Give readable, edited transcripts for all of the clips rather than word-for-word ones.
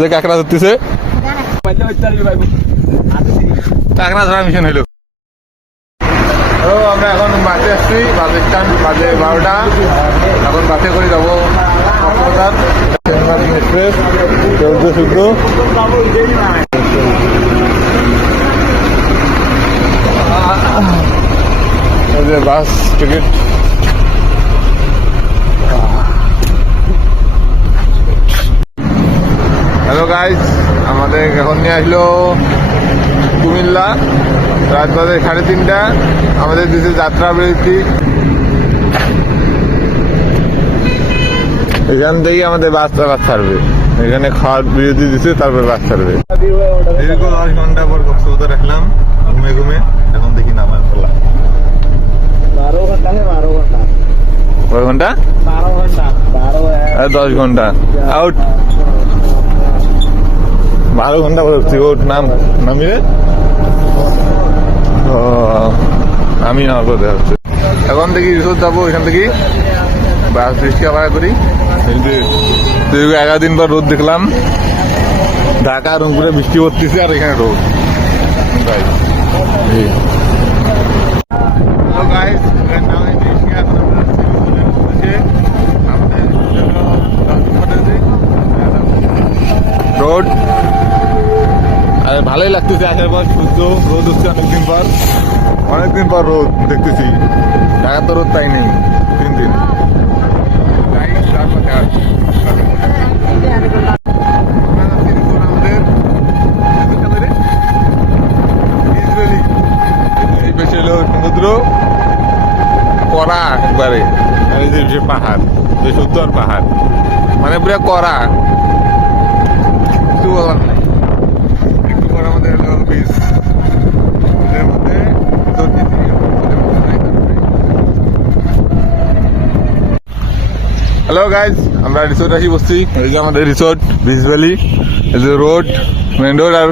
যে কাঁকড়া ধরতেছে, কাঁকড়া ধরা মিশন হইলো। আমরা এখন বাসে আসছি, বাস স্ট্যান্ড, বাজে 12টা। এখন বাসে করে যাবো কক্সবাজার এক্সপ্রেস, চলছে শুদ্ধ। এই যে বাস টিকিট। হ্যালো গাইস, আমাদের এখন নিয়ে আসলো কুমিল্লা, রাত বাজে 3:30। আমাদের দিচ্ছে যাত্রা বিরতি। এখান থেকে আমাদের বাস ছাড়বে, এখানে খাওয়ার বিরতি দিচ্ছে, তারপর বাস ছাড়বে। দীর্ঘ 10 ঘন্টা পর কক্সবাজার রাখলাম ঘুমে ঘুমে। এখন দেখি নামার পালা। 12 घंटा है, 12 घंटा। কয় ঘন্টা? 12 घंटा, 10 ঘন্টা আউট। 12 ঘন্টা বলছি, ওর নাম নামিয়ে আমি আমার কথা হচ্ছে। এখন থেকে রিসোর্ট যাবো, এখান থেকে বাস রিক্সা ভাড়া করি। 11 দিন পর রোদ দেখলাম। ঢাকা রংপুরে বৃষ্টি পড়তেছে, আর এখানে রোদ। রোড আর ভালোই লাগতেছে আসার পর। সূর্য রোদ হচ্ছে অনেকদিন পর রোদ দেখতেছি। ঢাকা তো রোদ তাই নেই 3 দিন। সমুদ্র কড়া একবারে, পাহাড়, সুন্দর পাহাড়, মানে পুরো কড়া, কিছু বলার নাই। একটু পর আমাদের হলো বিচ, এর মধ্যে হ্যালো গাইজ, আমরা রিসোর্ট আসি বসছি। এই যে আমাদের রিসোর্ট বিচ ভ্যালি। এই যে রোড, মেন রোড, আর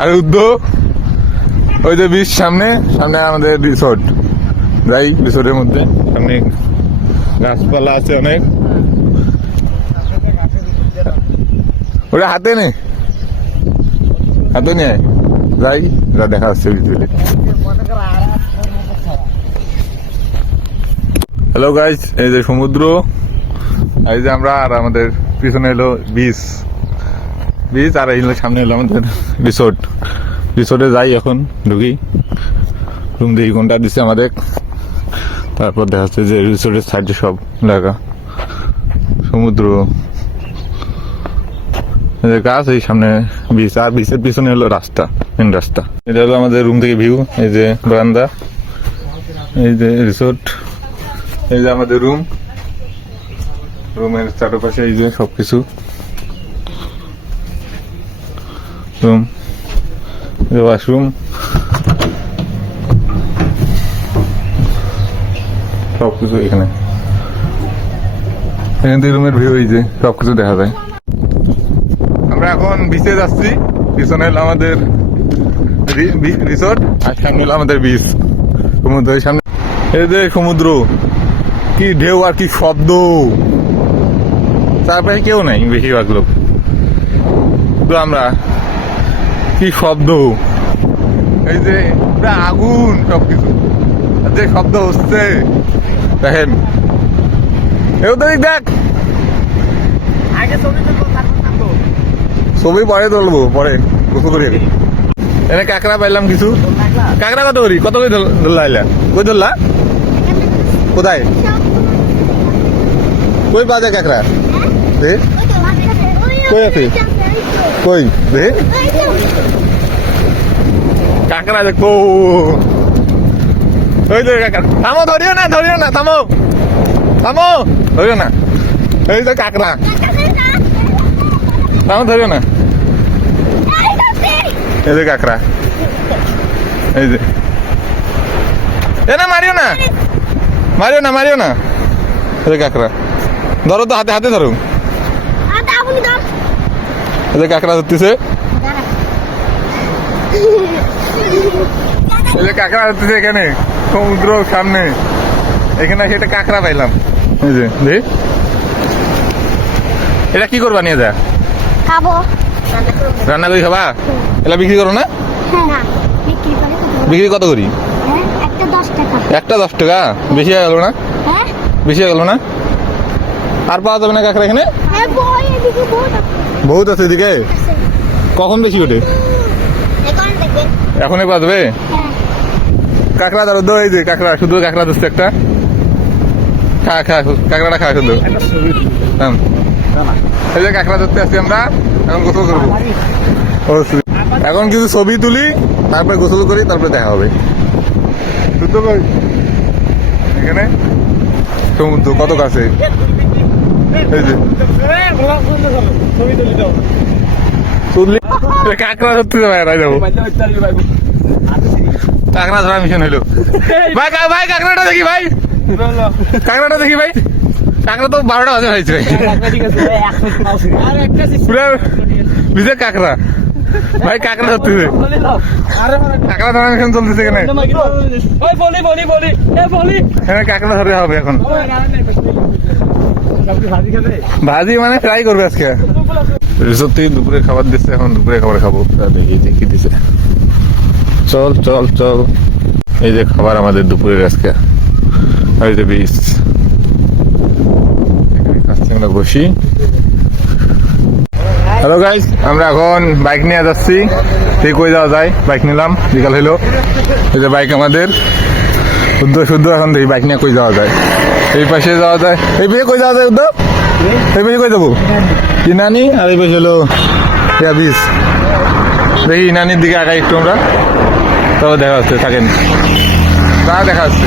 আর উদ্যোগ। ওই যে বিচ সামনে আমাদের রিসোর্ট। যাই রিসোর্টের মধ্যে, সামনে গাছপালা আছে অনেক। ওটা হাতে নেই, হাতে নিয়ে যাই, যা দেখা যাচ্ছে বিচুলি। হ্যালো গাইজ, এই যে সমুদ্র, এই যে আমরা, আর আমাদের পিছনে এলো বিচ, আর এই সামনে এলো আমাদের রিসোর্ট। রিসোর্টে যাই, এখন ঢুকি। রুম 2 ঘন্টা দিচ্ছে আমাদের। তারপর দেখা যাচ্ছে যে রিসোর্টের সাইডে সব এলাকা, সমুদ্র, গাছ, এই সামনে বিচ, আর বিচের পিছনে হলো রাস্তা, মেন রাস্তা। এটা হলো আমাদের রুম থেকে ভিউ। এই যে বারান্দা, এই যে রিসোর্ট, এই যে আমাদের রুম, রুমের চারপাশে এই যে সবকিছু রুম, ওয়াশরুম, সবকিছু এখানে থেকে রুমের ভিউ, এই যে সবকিছু দেখা যায়। আমরা এখন বিচে যাচ্ছি। পিছনে হলো আমাদের রিসোর্ট, আর সামনে হলো আমাদের বিচ, সমুদ্র। সামনে এই যে সমুদ্র, কি ঢেউ আর কি শব্দ। তারপরে কেউ নাই, বেশিরভাগ লোক, তো আমরা, কি শব্দ। এই যে আগুন, সবকিছু যে শব্দ হচ্ছে দেখেন। এও তো দেখ, ছবি পরে তুলবো, পরে গোসল করে। এনে কাঁকড়া পাইলাম কিছু। কাঁকড়া কত করি, কত করে ধরলা? কই ধরলা? কোথায়, কই পাওয়া যায় কাঁকড়া? কই আছে, কই দে কাঁকড়া দেখো। ওই যে কাঁকড়া, থামো, ধরিও না, থামো, ধরিও না। এই যে কাঁকড়া, থামো, ধরিও না। এই যে কাঁকড়া, এই যে, মারিও না। এই যে কাঁকড়া, ধরো তো, হাতে ধরো। এই যে কাঁকড়া ধরতেছে, এই যে কাঁকড়া ধরতেছে এখানে সমুদ্র সামনে। এখানে সেটা কাঁকড়া পাইলাম। এই যে এটা কি করবা নিয়ে যা, খাবো রান্না করে খাবা এলা বিক্রি করো না না বিক্রি করে কত? বিক্রি কত করি হ্যাঁ একটা 10 টাকা একটা 10 টাকা বেশি হয়ে গেল না হ্যাঁ বেশি হয়ে গেল না আর পাওয়া যাবে না কাঁকড়া এখানে হ্যাঁ বই এদিকে বহুত আছে বহুত আছে এদিকে কখন বেশি ওঠে এখন দেখবেন এখনই পাওয়া যাবে হ্যাঁ কাঁকড়া ধরো দো এই যে কাঁকড়া শুধু কাঁকড়া ধরছে একটা খা খা কাঁকড়াটা খা শুধু হ্যাঁ। এই যে কাঁকড়া ধরতে আসছি আমরা এখন গোসল করবো ও, এখন কিছু ছবি তুলি তারপরে গোসল করি তারপরে দেখা হবে বুঝতে পারি এখানে সমুদ্র কত কাছে এই যে তুললি কাঁকড়া ধরতে যাবে এরাই যাবো কাঁকড়া ধরা মিশন হইলো ভাই ভাই কাঁকড়াটা দেখি ভাই কাঁকড়াটা দেখি ভাই কাঁকড়া তো 12টা বাজে হয়েছে ভাই পুরা বিজে কাঁকড়া ভাই কাঁকড়া ধরতেছে কাঁকড়া ধরা মিশন চলতেছে এখানে এখানে কাঁকড়া ধরে হবে এখন ভাজি মানে ট্রাই করবে আজকে রিসোর্ট থেকে দুপুরে খাবার দিচ্ছে এখন দুপুরে খাবার খাবো দেখি যে কি দিছে চল চল চল এই যে খাবার আমাদের দুপুরের আজকে আর এই যে বিচ এখানে খাচ্ছি আমরা বসি হ্যালো গাইস আমরা এখন বাইক নিয়ে যাচ্ছি তুই কই যাওয়া যায় বাইক নিলাম বিকাল হইলো এই যে বাইক আমাদের শুদ্ধ এখন দেখি বাইক নিয়ে কই যাওয়া যায় এই পাশে যাওয়া যায় এই পাশে কই যাওয়া যায় উদ্ধব এই পাশে কই যাবো ইনানি আর এই পাশে হলো বিচ দেখি ইনানির দিকে আগাই একটু আমরা তবে দেখা হচ্ছে থাকেন তা দেখা হচ্ছে